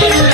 Yeah.